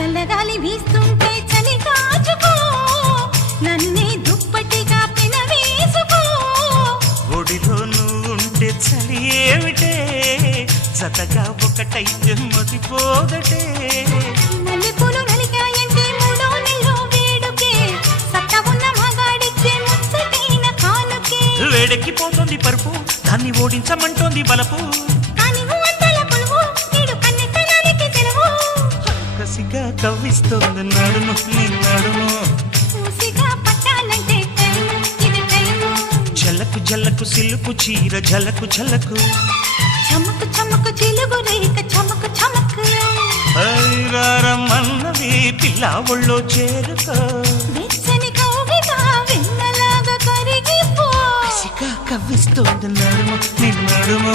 చల్లగాలి వీస్తుంటే చలి కాచుకో నన్నే దుప్పటిగా పెనవేసుకో ఒడిలో నువ్వుంటే చలి ఏమిటే జతగా ఒకటైతే మతిపోదటే మల్లెపూలు నలిగాయంటే మూడో నెలలో వేడుకే సత్తా ఉన్న మగాడిచ్చే ముచ్చటైన కానుకే వేడెక్కిపోతుంది పరుపు దాన్ని ఓడించమంటోంది బలపు కాని వంటల పులువు నేడు కన్నెతనానికి సెలవు కసిగా కవ్విస్తోంది నడుము నీ నడుము ఊసిగా పట్టాలంటే టైము ఇది టైము జలకు జలకు సిలుపు చీర జలకు జలకు చమకు చమకు చిలుగు రేఖ చమకు చమకు ఐరారమన్నది పిల్ల ఒళ్ళో చేరుకో వెచ్చని కౌగిట వెన్నలాగా కరిగిపో కసిగా కవ్విస్తోంది నడుము నీ నడుము